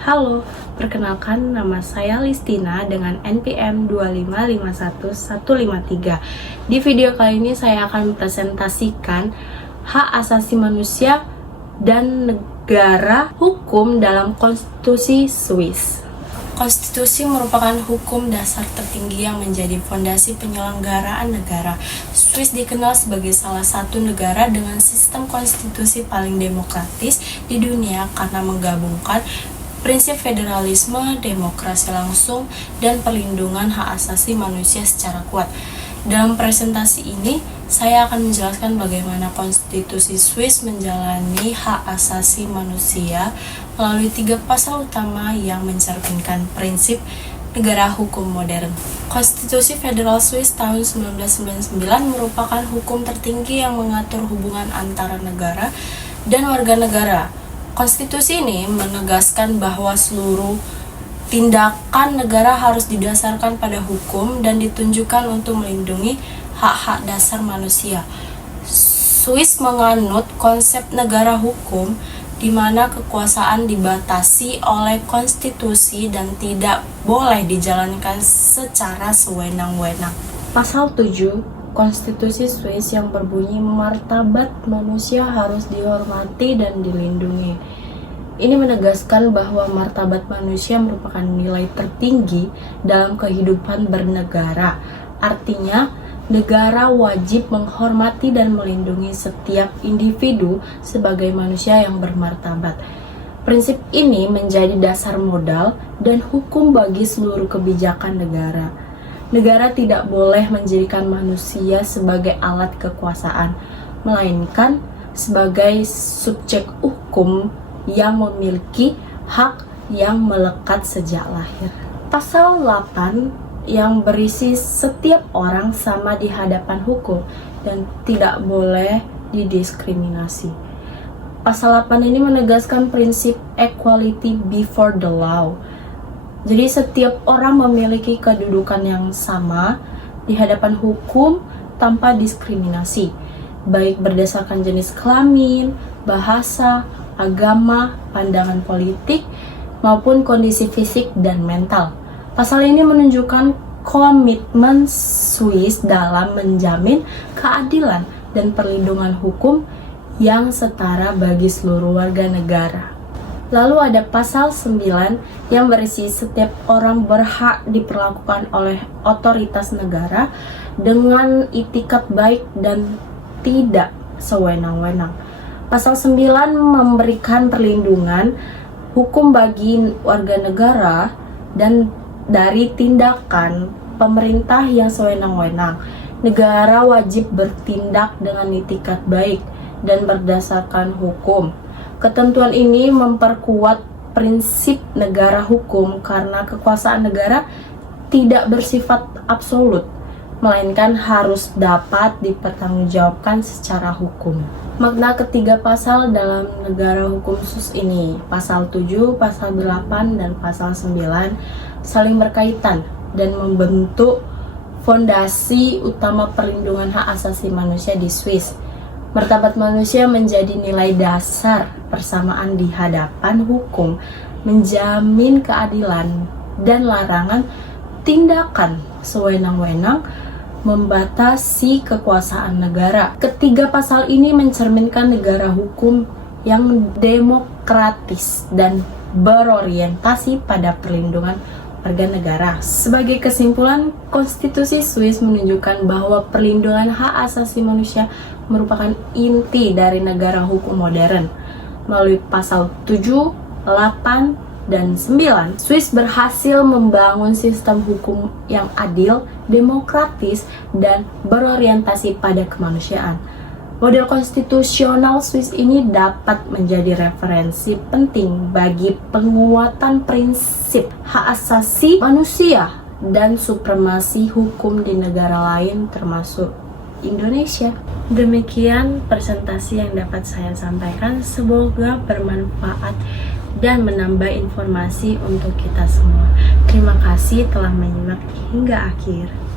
Halo, perkenalkan nama saya Listina dengan NPM 2551153. Di video kali ini saya akan mempresentasikan hak asasi manusia dan negara hukum dalam Konstitusi Swiss. Konstitusi merupakan hukum dasar tertinggi yang menjadi fondasi penyelenggaraan negara. Swiss dikenal sebagai salah satu negara dengan sistem konstitusi paling demokratis di dunia karena menggabungkan prinsip federalisme, demokrasi langsung, dan perlindungan hak asasi manusia secara kuat. Dalam presentasi ini, saya akan menjelaskan bagaimana konstitusi Swiss menjalani hak asasi manusia melalui 3 pasal utama yang mencerminkan prinsip negara hukum modern. Konstitusi Federal Swiss tahun 1999 merupakan hukum tertinggi yang mengatur hubungan antara negara dan warga negara. Konstitusi ini menegaskan bahwa seluruh tindakan negara harus didasarkan pada hukum dan ditunjukkan untuk melindungi hak-hak dasar manusia. Swiss menganut konsep negara hukum di mana kekuasaan dibatasi oleh konstitusi dan tidak boleh dijalankan secara sewenang-wenang. Pasal 7 Konstitusi Swiss yang berbunyi martabat manusia harus dihormati dan dilindungi. Ini menegaskan bahwa martabat manusia merupakan nilai tertinggi dalam kehidupan bernegara. Artinya, negara wajib menghormati dan melindungi setiap individu sebagai manusia yang bermartabat. Prinsip ini menjadi dasar modal dan hukum bagi seluruh kebijakan negara. Negara tidak boleh menjadikan manusia sebagai alat kekuasaan, melainkan sebagai subjek hukum yang memiliki hak yang melekat sejak lahir. Pasal 8 yang berisi setiap orang sama di hadapan hukum dan tidak boleh didiskriminasi. Pasal 8 ini menegaskan prinsip equality before the law. Jadi setiap orang memiliki kedudukan yang sama di hadapan hukum tanpa diskriminasi, baik berdasarkan jenis kelamin, bahasa, agama, pandangan politik, maupun kondisi fisik dan mental. Pasal ini menunjukkan komitmen Swiss dalam menjamin keadilan dan perlindungan hukum yang setara bagi seluruh warga negara. Lalu ada pasal 9 yang berisi setiap orang berhak diperlakukan oleh otoritas negara dengan itikat baik dan tidak sewenang-wenang. Pasal 9 memberikan perlindungan hukum bagi warga negara dan dari tindakan pemerintah yang sewenang-wenang. Negara wajib bertindak dengan itikat baik dan berdasarkan hukum. Ketentuan ini memperkuat prinsip negara hukum karena kekuasaan negara tidak bersifat absolut, melainkan harus dapat dipertanggungjawabkan secara hukum. Makna ketiga pasal dalam negara hukum Swiss ini, pasal 7, pasal 8, dan pasal 9 saling berkaitan dan membentuk fondasi utama perlindungan hak asasi manusia di Swiss. Martabat manusia menjadi nilai dasar persamaan di hadapan hukum, menjamin keadilan dan larangan tindakan sewenang-wenang membatasi kekuasaan negara. Ketiga pasal ini mencerminkan negara hukum yang demokratis dan berorientasi pada perlindungan warga negara. Sebagai kesimpulan, konstitusi Swiss menunjukkan bahwa perlindungan hak asasi manusia merupakan inti dari negara hukum modern. Melalui pasal 7, 8, dan 9, Swiss berhasil membangun sistem hukum yang adil, demokratis, dan berorientasi pada kemanusiaan. Model konstitusional Swiss ini dapat menjadi referensi penting bagi penguatan prinsip hak asasi manusia dan supremasi hukum di negara lain termasuk Indonesia. Demikian presentasi yang dapat saya sampaikan, semoga bermanfaat dan menambah informasi untuk kita semua. Terima kasih telah menyimak hingga akhir.